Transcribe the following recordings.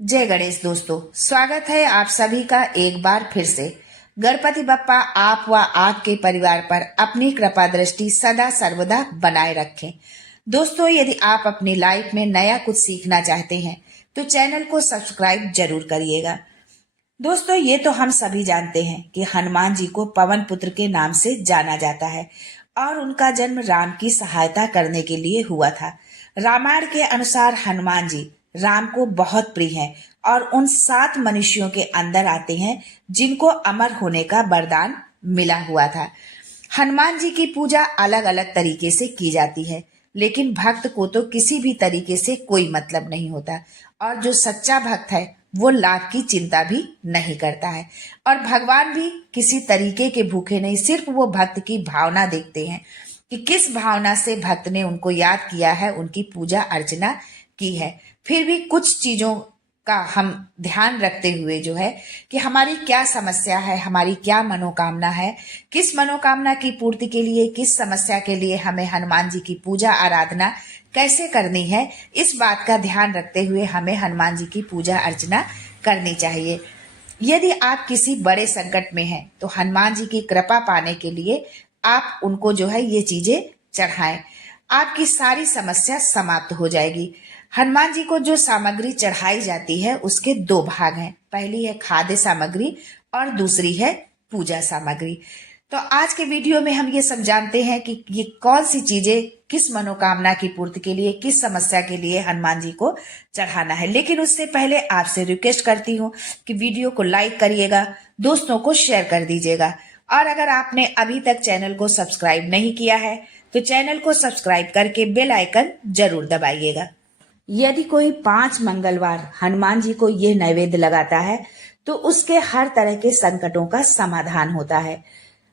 जय गणेश दोस्तों, स्वागत है आप सभी का एक बार फिर से। गणपति बप्पा आप व आपके परिवार पर अपनी कृपा दृष्टि सदा सर्वदा बनाए रखें। दोस्तों, यदि आप अपनी लाइफ में नया कुछ सीखना चाहते हैं तो चैनल को सब्सक्राइब जरूर करिएगा। दोस्तों, ये तो हम सभी जानते हैं कि हनुमान जी को पवन पुत्र के नाम से जाना जाता है और उनका जन्म राम की सहायता करने के लिए हुआ था। रामायण के अनुसार हनुमान जी राम को बहुत प्रिय हैं और उन 7 मनुष्यों के अंदर आते हैं जिनको अमर होने का वरदान मिला हुआ था। हनुमान जी की पूजा अलग अलग तरीके से की जाती है, लेकिन भक्त को तो किसी भी तरीके से कोई मतलब नहीं होता और जो सच्चा भक्त है वो लाभ की चिंता भी नहीं करता है। और भगवान भी किसी तरीके के भूखे नहीं, सिर्फ वो भक्त की भावना देखते हैं कि किस भावना से भक्त ने उनको याद किया है, उनकी पूजा अर्चना की है। फिर भी कुछ चीजों का हम ध्यान रखते हुए जो है कि हमारी क्या समस्या है, हमारी क्या मनोकामना है, किस मनोकामना की पूर्ति के लिए, किस समस्या के लिए हमें हनुमान जी की पूजा आराधना कैसे करनी है, इस बात का ध्यान रखते हुए हमें हनुमान जी की पूजा अर्चना करनी चाहिए। यदि आप किसी बड़े संकट में हैं तो हनुमान जी की कृपा पाने के लिए आप उनको जो है ये चीजें चढ़ाएं, आपकी सारी समस्या समाप्त हो जाएगी। हनुमान जी को जो सामग्री चढ़ाई जाती है उसके 2 भाग हैं। पहली है खाद्य सामग्री और दूसरी है पूजा सामग्री। तो आज के वीडियो में हम ये सब जानते हैं कि ये कौन सी चीजें किस मनोकामना की पूर्ति के लिए, किस समस्या के लिए हनुमान जी को चढ़ाना है। लेकिन उससे पहले आपसे रिक्वेस्ट करती हूँ कि वीडियो को लाइक करिएगा, दोस्तों को शेयर कर दीजिएगा और अगर आपने अभी तक चैनल को सब्सक्राइब नहीं किया है तो चैनल को सब्सक्राइब करके बेल आइकन जरूर दबाइएगा। यदि कोई 5 मंगलवार हनुमान जी को ये नैवेद्य लगाता है तो उसके हर तरह के संकटों का समाधान होता है।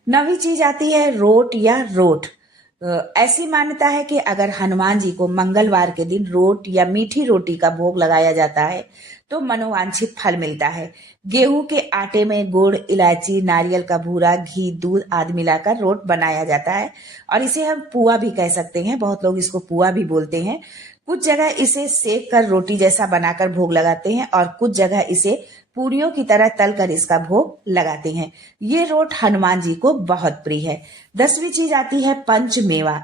9वीं चीज आती है रोट या रोट। ऐसी मान्यता है कि अगर हनुमान जी को मंगलवार के दिन रोट या मीठी रोटी का भोग लगाया जाता है तो मनोवांछित फल मिलता है। गेहूं के आटे में गुड़, इलायची, नारियल का भूरा, घी, दूध आदि मिलाकर रोट बनाया जाता है और इसे हम पुआ भी कह सकते हैं। बहुत लोग इसको पुआ भी बोलते हैं। कुछ जगह इसे सेक कर रोटी जैसा बनाकर भोग लगाते हैं और कुछ जगह इसे पूरियों की तरह तलकर इसका भोग लगाते हैं। ये रोट हनुमान जी को बहुत प्रिय है। 10वीं चीज आती है पंचमेवा।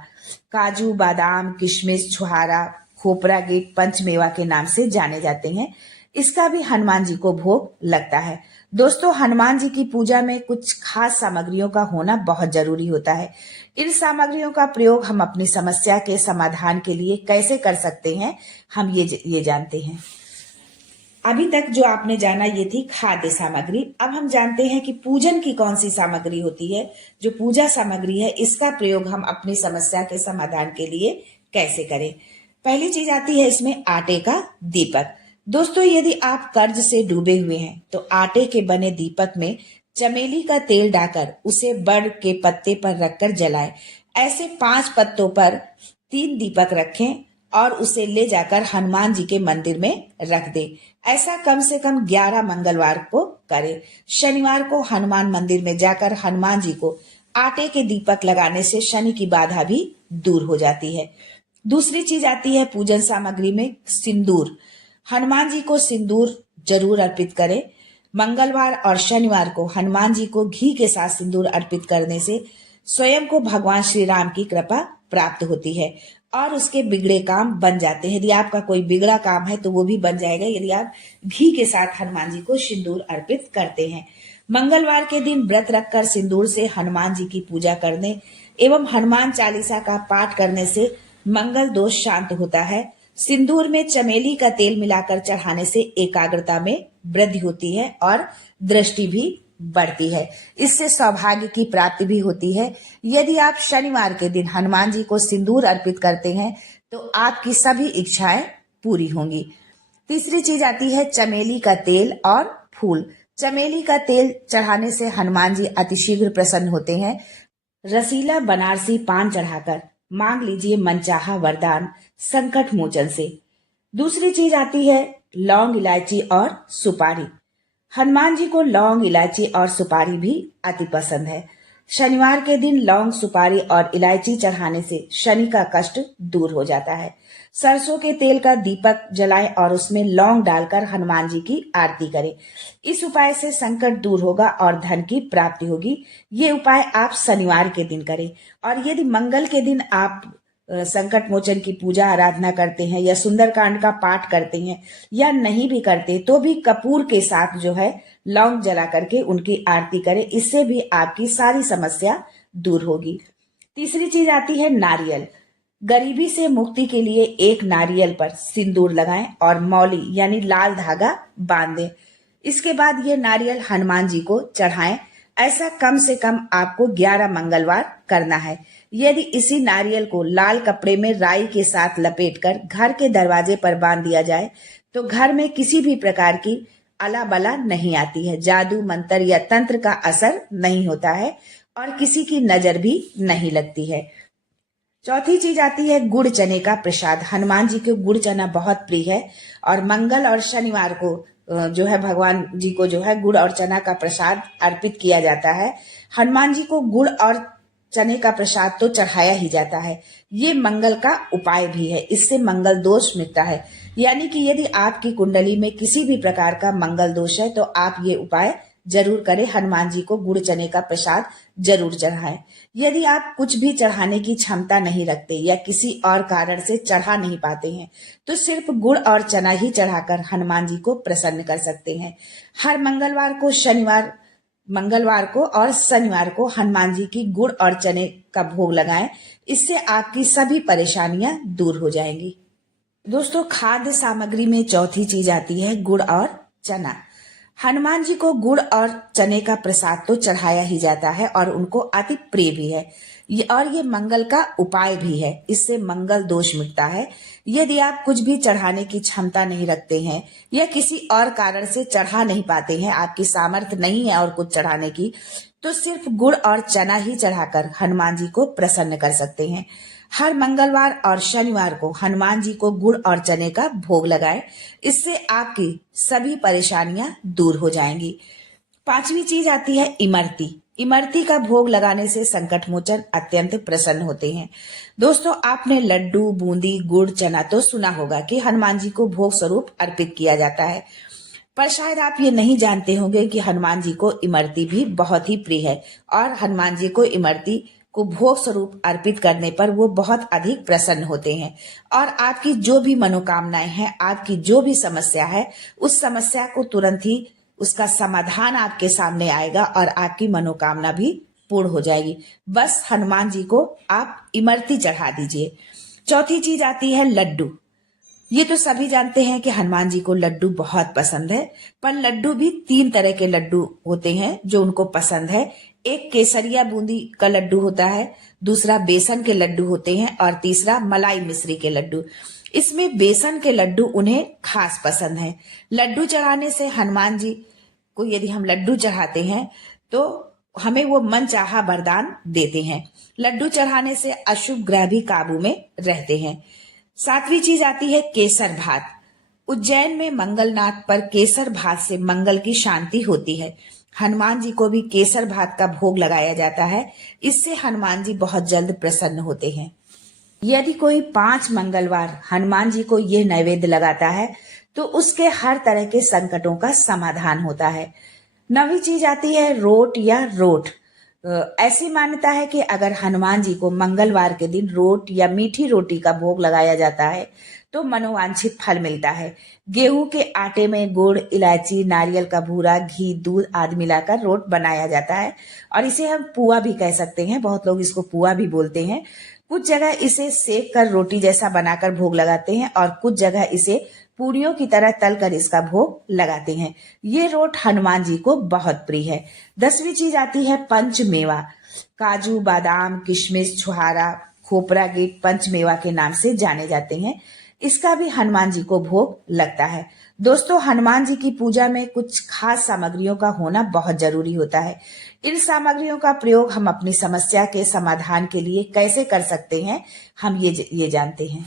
काजू, बादाम, किशमिश, छुहारा, खोपरा गेट पंचमेवा के नाम से जाने जाते हैं। इसका भी हनुमान जी को भोग लगता है। दोस्तों, हनुमान जी की पूजा में कुछ खास सामग्रियों का होना बहुत जरूरी होता है। इन सामग्रियों का प्रयोग हम अपनी समस्या के समाधान के लिए कैसे कर सकते हैं, हम ये जानते हैं। अभी तक जो आपने जाना ये थी खाद्य सामग्री। अब हम जानते हैं कि पूजन की कौन सी सामग्री होती है। जो पूजा सामग्री है इसका प्रयोग हम अपनी समस्या के समाधान के लिए कैसे करें। पहली चीज आती है इसमें आटे का दीपक। दोस्तों, यदि आप कर्ज से डूबे हुए हैं तो आटे के बने दीपक में चमेली का तेल डालकर उसे बड़ के पत्ते पर रखकर जलाएं। ऐसे 5 पत्तों पर 3 दीपक रखें और उसे ले जाकर हनुमान जी के मंदिर में रख दें। ऐसा कम से कम 11 मंगलवार को करें। शनिवार को हनुमान मंदिर में जाकर हनुमान जी को आटे के दीपक लगाने से शनि की बाधा भी दूर हो जाती है। दूसरी चीज आती है पूजन सामग्री में सिंदूर। हनुमान जी को सिंदूर जरूर अर्पित करें। मंगलवार और शनिवार को हनुमान जी को घी के साथ सिंदूर अर्पित करने से स्वयं को भगवान श्री राम की कृपा प्राप्त होती है और उसके बिगड़े काम बन जाते हैं। यदि आपका कोई बिगड़ा काम है तो वो भी बन जाएगा यदि आप घी के साथ हनुमान जी को सिंदूर अर्पित करते हैं। मंगलवार के दिन व्रत रखकर सिंदूर से हनुमान जी की पूजा करने एवं हनुमान चालीसा का पाठ करने से मंगल दोष शांत होता है। सिंदूर में चमेली का तेल मिलाकर चढ़ाने से एकाग्रता में वृद्धि होती है और दृष्टि भी बढ़ती है। इससे सौभाग्य की प्राप्ति भी होती है। यदि आप शनिवार के दिन हनुमान जी को सिंदूर अर्पित करते हैं तो आपकी सभी इच्छाएं पूरी होंगी। तीसरी चीज आती है चमेली का तेल और फूल। चमेली का तेल चढ़ाने से हनुमान जी अतिशीघ्र प्रसन्न होते हैं। रसीला बनारसी पान चढ़ाकर मांग लीजिए मनचाहा वरदान संकट मोचन से। दूसरी चीज आती है लौंग, इलायची और सुपारी। हनुमान जी को लौंग, इलायची और सुपारी भी अति पसंद है। शनिवार के दिन लौंग, सुपारी और इलायची चढ़ाने से शनि का कष्ट दूर हो जाता है। सरसों के तेल का दीपक जलाएं और उसमें लौंग डालकर हनुमान जी की आरती करें। इस उपाय से संकट दूर होगा और धन की प्राप्ति होगी। ये उपाय आप शनिवार के दिन करें। और यदि मंगल के दिन आप संकट मोचन की पूजा आराधना करते हैं या सुंदरकांड का पाठ करते हैं या नहीं भी करते तो भी कपूर के साथ जो है लौंग जला करके उनकी आरती करें। इससे भी आपकी सारी समस्या दूर होगी। तीसरी चीज आती है नारियल। गरीबी से मुक्ति के लिए एक नारियल पर सिंदूर लगाएं और मौली यानी लाल धागा बांध दें। इसके बाद ये नारियल हनुमान जी को चढ़ाएं। ऐसा कम से कम आपको 11 मंगलवार करना है। यदि इसी नारियल को लाल कपड़े में राई के साथ लपेटकर घर के दरवाजे पर बांध दिया जाए तो घर में किसी भी प्रकार की अला बला नहीं आती है, जादू मंत्र या तंत्र का असर नहीं होता है और किसी की नजर भी नहीं लगती है। चौथी चीज आती है गुड़ चने का प्रसाद। हनुमान जी को गुड़ चना बहुत प्रिय है और मंगल और शनिवार को जो है भगवान जी को जो है गुड़ और चना का प्रसाद अर्पित किया जाता है। हनुमान जी को गुड़ और चने का प्रसाद तो चढ़ाया ही जाता है। ये मंगल का उपाय भी है, इससे मंगल दोष मिटता है। यानी कि यदि आपकी कुंडली में किसी भी प्रकार का मंगल दोष है तो आप ये उपाय जरूर करें। हनुमान जी को गुड़ चने का प्रसाद जरूर चढ़ाएं। यदि आप कुछ भी चढ़ाने की क्षमता नहीं रखते या किसी और कारण से चढ़ा नहीं पाते हैं तो सिर्फ गुड़ और चना ही चढ़ाकर हनुमान जी को प्रसन्न कर सकते हैं। हर मंगलवार को और शनिवार को हनुमान जी की गुड़ और चने का भोग लगाएं। इससे आपकी सभी परेशानियां दूर हो जाएंगी। दोस्तों, खाद्य सामग्री में चौथी चीज आती है गुड़ और चना। हनुमान जी को गुड़ और चने का प्रसाद तो चढ़ाया ही जाता है और उनको अति प्रिय भी है ये मंगल का उपाय भी है। इससे मंगल दोष मिटता है। यदि आप कुछ भी चढ़ाने की क्षमता नहीं रखते हैं या किसी और कारण से चढ़ा नहीं पाते हैं, आपकी सामर्थ्य नहीं है और कुछ चढ़ाने की, तो सिर्फ गुड़ और चना ही चढ़ाकर हनुमान जी को प्रसन्न कर सकते हैं। हर मंगलवार और शनिवार को हनुमान जी को गुड़ और चने का भोग लगाएं। इससे आपकी सभी परेशानियां दूर हो जाएंगी। पांचवी चीज आती है इमरती। इमरती का भोग लगाने से संकट मोचन अत्यंत प्रसन्न होते हैं। दोस्तों, आपने लड्डू, बूंदी, गुड़, चना तो सुना होगा कि हनुमान जी को भोग स्वरूप अर्पित किया जाता है, पर शायद आप ये नहीं जानते होंगे कि हनुमान जी को इमरती भी बहुत ही प्रिय है और हनुमान जी को इमरती को भोग स्वरूप अर्पित करने पर वो बहुत अधिक प्रसन्न होते हैं और आपकी जो भी मनोकामनाएं हैं, आपकी जो भी समस्या है, उस समस्या को तुरंत ही उसका समाधान आपके सामने आएगा और आपकी मनोकामना भी पूर्ण हो जाएगी। बस हनुमान जी को आप इमरती चढ़ा दीजिए। चौथी चीज आती है लड्डू। ये तो सभी जानते हैं कि हनुमान जी को लड्डू बहुत पसंद है, पर लड्डू भी 3 तरह के लड्डू होते हैं जो उनको पसंद है। एक केसरिया बूंदी का लड्डू होता है, दूसरा बेसन के लड्डू होते हैं और तीसरा मलाई मिश्री के लड्डू। इसमें बेसन के लड्डू उन्हें खास पसंद है। लड्डू चढ़ाने से हनुमान जी को यदि हम लड्डू चढ़ाते हैं तो हमें वो मनचाहा वरदान देते हैं। लड्डू चढ़ाने से अशुभ ग्रह भी काबू में रहते हैं। 7वीं चीज आती है केसर भात। उज्जैन में मंगलनाथ पर केसर भात से मंगल की शांति होती है। हनुमान जी को भी केसर भात का भोग लगाया जाता है। इससे हनुमान जी बहुत जल्द प्रसन्न होते हैं। यदि कोई 5 मंगलवार हनुमान जी को ये नैवेद्य लगाता है तो उसके हर तरह के संकटों का समाधान होता है। 9वीं चीज आती है रोट या रोट। ऐसी मान्यता है कि अगर हनुमान जी को मंगलवार के दिन रोट या मीठी रोटी का भोग लगाया जाता है तो मनोवांछित फल मिलता है। गेहूं के आटे में गुड़, इलायची, नारियल का भूरा, घी, दूध आदि मिलाकर रोट बनाया जाता है और इसे हम पुआ भी कह सकते हैं। बहुत लोग इसको पुआ भी बोलते हैं। कुछ जगह इसे सेक कर रोटी जैसा बनाकर भोग लगाते हैं और कुछ जगह इसे पूरियों की तरह तलकर इसका भोग लगाते हैं। ये रोट हनुमान जी को बहुत प्रिय है। 10वीं चीज आती है पंचमेवा। काजू, बादाम, किशमिश, छुहारा, खोपरा गेट पंचमेवा के नाम से जाने जाते हैं। इसका भी हनुमान जी को भोग लगता है। दोस्तों, हनुमान जी की पूजा में कुछ खास सामग्रियों का होना बहुत जरूरी होता है। इन सामग्रियों का प्रयोग हम अपनी समस्या के समाधान के लिए कैसे कर सकते हैं, हम ये जानते हैं।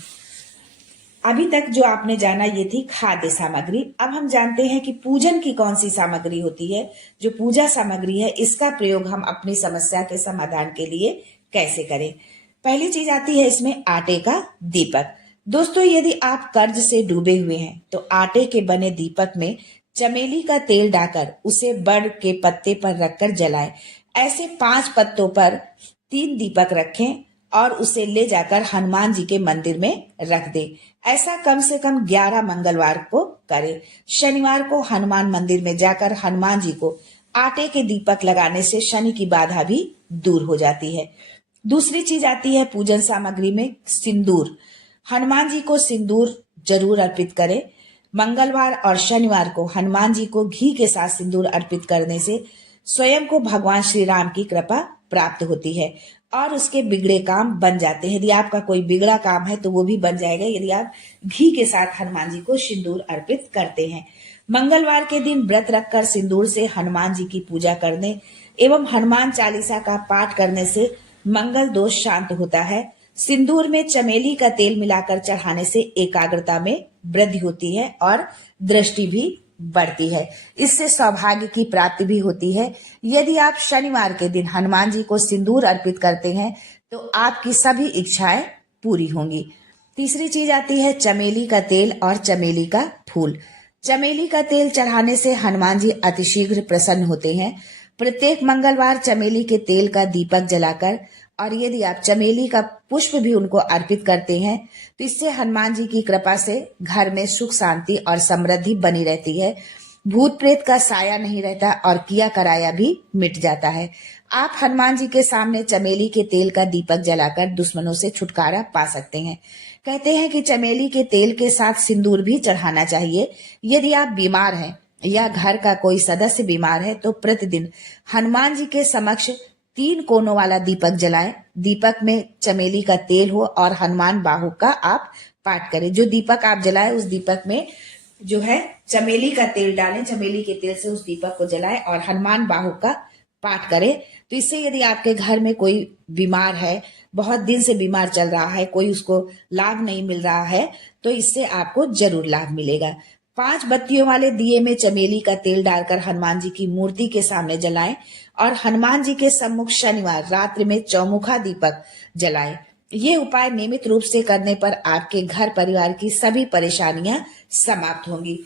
अभी तक जो आपने जाना ये थी खाद्य सामग्री। अब हम जानते हैं कि पूजन की कौन सी सामग्री होती है। जो पूजा सामग्री है इसका प्रयोग हम अपनी समस्या के समाधान के लिए कैसे करें। पहली चीज आती है इसमें आटे का दीपक। दोस्तों, यदि आप कर्ज से डूबे हुए हैं तो आटे के बने दीपक में चमेली का तेल डालकर उसे बड़ के पत्ते पर रखकर जलाएं। ऐसे 5 पत्तों पर 3 दीपक रखें और उसे ले जाकर हनुमान जी के मंदिर में रख दें। ऐसा कम से कम 11 मंगलवार को करें। शनिवार को हनुमान मंदिर में जाकर हनुमान जी को आटे के दीपक लगाने से शनि की बाधा भी दूर हो जाती है। दूसरी चीज आती है पूजन सामग्री में सिंदूर। हनुमान जी को सिंदूर जरूर अर्पित करें। मंगलवार और शनिवार को हनुमान जी को घी के साथ सिंदूर अर्पित करने से स्वयं को भगवान श्री राम की कृपा प्राप्त होती है और उसके बिगड़े काम बन जाते हैं। यदि आपका कोई बिगड़ा काम है तो वो भी बन जाएगा यदि आप घी के साथ हनुमान जी को सिंदूर अर्पित करते हैं। मंगलवार के दिन व्रत रखकर सिंदूर से हनुमान जी की पूजा करने एवं हनुमान चालीसा का पाठ करने से मंगल दोष शांत होता है। सिंदूर में चमेली का तेल मिलाकर चढ़ाने से एकाग्रता में वृद्धि होती है और दृष्टि भी बढ़ती है। इससे सौभाग्य की प्राप्ति भी होती है। यदि आप शनिवार के दिन हनुमान जी को सिंदूर अर्पित करते हैं तो आपकी सभी इच्छाएं पूरी होंगी। तीसरी चीज आती है चमेली का तेल और चमेली का फूल। चमेली का तेल चढ़ाने से हनुमान जी अतिशीघ्र प्रसन्न होते हैं। प्रत्येक मंगलवार चमेली के तेल का दीपक जलाकर और यदि आप चमेली का पुष्प भी उनको अर्पित करते हैं तो इससे हनुमान जी की कृपा से घर में सुख शांति और समृद्धि बनी रहती है। भूत प्रेत का साया नहीं रहता और किया कराया भी मिट जाता है। आप हनुमान जी के सामने चमेली के तेल का दीपक जलाकर दुश्मनों से छुटकारा पा सकते हैं। कहते हैं कि चमेली के तेल के साथ सिंदूर भी चढ़ाना चाहिए। यदि आप बीमार हैं या घर का कोई सदस्य बीमार है तो प्रतिदिन हनुमान जी के समक्ष 3 कोनों वाला दीपक जलाएं। दीपक में चमेली का तेल हो और हनुमान बाहु का आप पाठ करें। जो दीपक आप जलाएं उस दीपक में जो है चमेली का तेल डालें। चमेली के तेल से उस दीपक को जलाएं और हनुमान बाहु का पाठ करें। तो इससे यदि आपके घर में कोई बीमार है, बहुत दिन से बीमार चल रहा है, कोई उसको लाभ नहीं मिल रहा है, तो इससे आपको जरूर लाभ मिलेगा। 5 बत्तियों वाले दिए में चमेली का तेल डालकर हनुमान जी की मूर्ति के सामने जलाएं और हनुमान जी के सम्मुख शनिवार रात्रि में चौमुखा दीपक जलाएं। ये उपाय नियमित रूप से करने पर आपके घर परिवार की सभी परेशानियां समाप्त होंगी।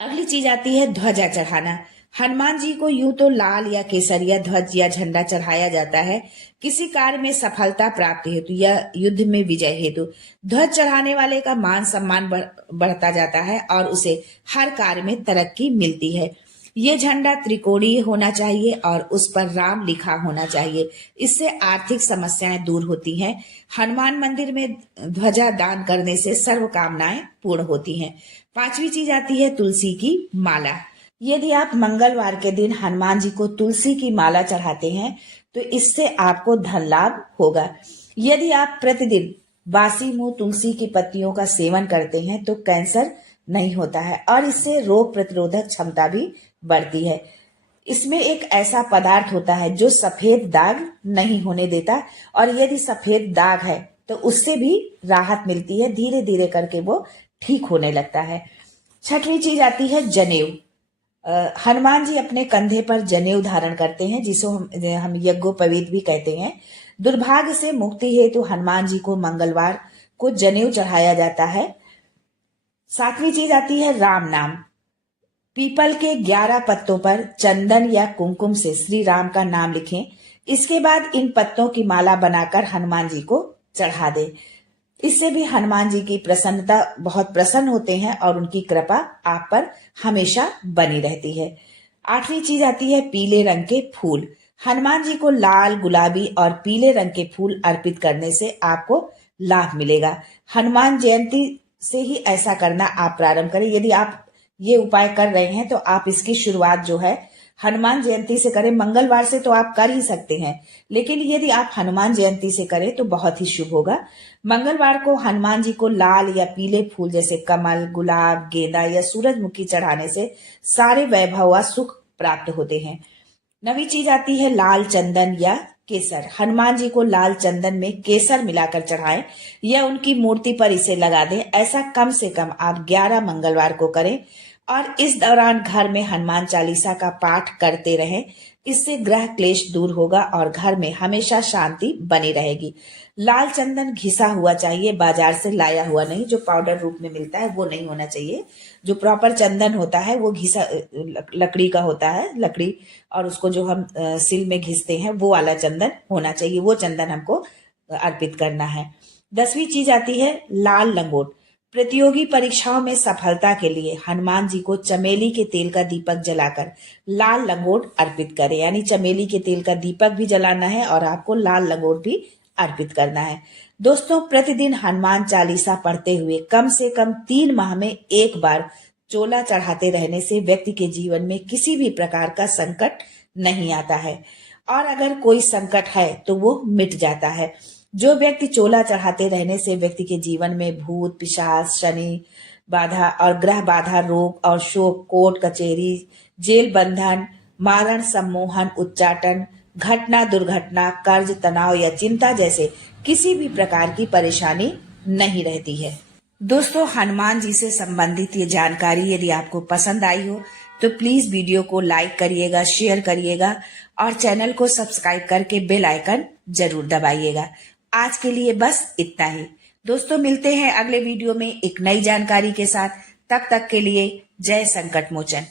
अगली चीज आती है ध्वजा चढ़ाना। हनुमान जी को यूं तो लाल या केसरिया ध्वज या झंडा चढ़ाया जाता है किसी कार्य में सफलता प्राप्ति हेतु या युद्ध में विजय हेतु। ध्वज चढ़ाने वाले का मान सम्मान बढ़ता जाता है और उसे हर कार्य में तरक्की मिलती है। ये झंडा त्रिकोणीय होना चाहिए और उस पर राम लिखा होना चाहिए। इससे आर्थिक समस्याएं दूर होती हैं। हनुमान मंदिर में ध्वजा दान करने से सर्व कामनाएं पूर्ण होती हैं। 5वीं चीज आती है तुलसी की माला। यदि आप मंगलवार के दिन हनुमान जी को तुलसी की माला चढ़ाते हैं तो इससे आपको धन लाभ होगा। यदि आप प्रतिदिन बासी मुंह तुलसी की पत्तियों का सेवन करते हैं तो कैंसर नहीं होता है और इससे रोग प्रतिरोधक क्षमता भी बढ़ती है। इसमें एक ऐसा पदार्थ होता है जो सफेद दाग नहीं होने देता और यदि सफेद दाग है तो उससे भी राहत मिलती है। धीरे धीरे करके वो ठीक होने लगता है। 6वीं चीज आती है जनेऊ। हनुमान जी अपने कंधे पर जनेऊ धारण करते हैं जिसको हम यज्ञोपवीत भी कहते हैं। दुर्भाग्य से मुक्ति हेतु हनुमान जी को मंगलवार को जनेऊ चढ़ाया जाता है। 7वीं चीज आती है राम नाम। पीपल के 11 पत्तों पर चंदन या कुमकुम से श्री राम का नाम लिखें। इसके बाद इन पत्तों की माला बनाकर हनुमान जी को चढ़ा दें। इससे भी हनुमान जी की प्रसन्नता बहुत प्रसन्न होते हैं और उनकी कृपा आप पर हमेशा बनी रहती है। 8वीं चीज आती है पीले रंग के फूल। हनुमान जी को लाल, गुलाबी और पीले रंग के फूल अर्पित करने से आपको लाभ मिलेगा। हनुमान जयंती से ही ऐसा करना आप प्रारंभ करें। यदि आप ये उपाय कर रहे हैं तो आप इसकी शुरुआत जो है हनुमान जयंती से करें। मंगलवार से तो आप कर ही सकते हैं, लेकिन यदि आप हनुमान जयंती से करें तो बहुत ही शुभ होगा। मंगलवार को हनुमान जी को लाल या पीले फूल जैसे कमल, गुलाब, गेंदा या सूरजमुखी चढ़ाने से सारे वैभव व सुख प्राप्त होते हैं। 9वीं चीज आती है लाल चंदन या केसर। हनुमान जी को लाल चंदन में केसर मिलाकर चढ़ाएं या उनकी मूर्ति पर इसे लगा दें। ऐसा कम से कम आप 11 मंगलवार को करें। और इस दौरान घर में हनुमान चालीसा का पाठ करते रहें। इससे ग्रह क्लेश दूर होगा और घर में हमेशा शांति बनी रहेगी। लाल चंदन घिसा हुआ चाहिए, बाजार से लाया हुआ नहीं। जो पाउडर रूप में मिलता है वो नहीं होना चाहिए। जो प्रॉपर चंदन होता है वो घिसा लकड़ी का होता है, लकड़ी, और उसको जो हम सिल में घिसते हैं वो वाला चंदन होना चाहिए। वो चंदन हमको अर्पित करना है। 10वीं चीज आती है लाल लंगोट। प्रतियोगी परीक्षाओं में सफलता के लिए हनुमान जी को चमेली के तेल का दीपक जलाकर लाल लंगोट अर्पित करें। यानी चमेली के तेल का दीपक भी जलाना है और आपको लाल लंगोट भी अर्पित करना है। दोस्तों, प्रतिदिन हनुमान चालीसा पढ़ते हुए कम से कम 3 माह में एक बार चोला चढ़ाते रहने से व्यक्ति के जीवन में किसी भी प्रकार का संकट नहीं आता है, और अगर कोई संकट है तो वो मिट जाता है। जो व्यक्ति चोला चढ़ाते रहने से व्यक्ति के जीवन में भूत पिशाच, शनि बाधा और ग्रह बाधा, रोग और शोक, कोर्ट कचहरी, जेल बंधन, मारण, सम्मोहन, उच्चाटन, घटना दुर्घटना, कर्ज, तनाव या चिंता जैसे किसी भी प्रकार की परेशानी नहीं रहती है। दोस्तों, हनुमान जी से संबंधित ये जानकारी यदि आपको पसंद आई हो तो प्लीज वीडियो को लाइक करिएगा, शेयर करिएगा और चैनल को सब्सक्राइब करके बेल आइकन जरूर दबाइएगा। आज के लिए बस इतना ही। दोस्तों, मिलते हैं अगले वीडियो में एक नई जानकारी के साथ। तब तक के लिए जय संकट मोचन।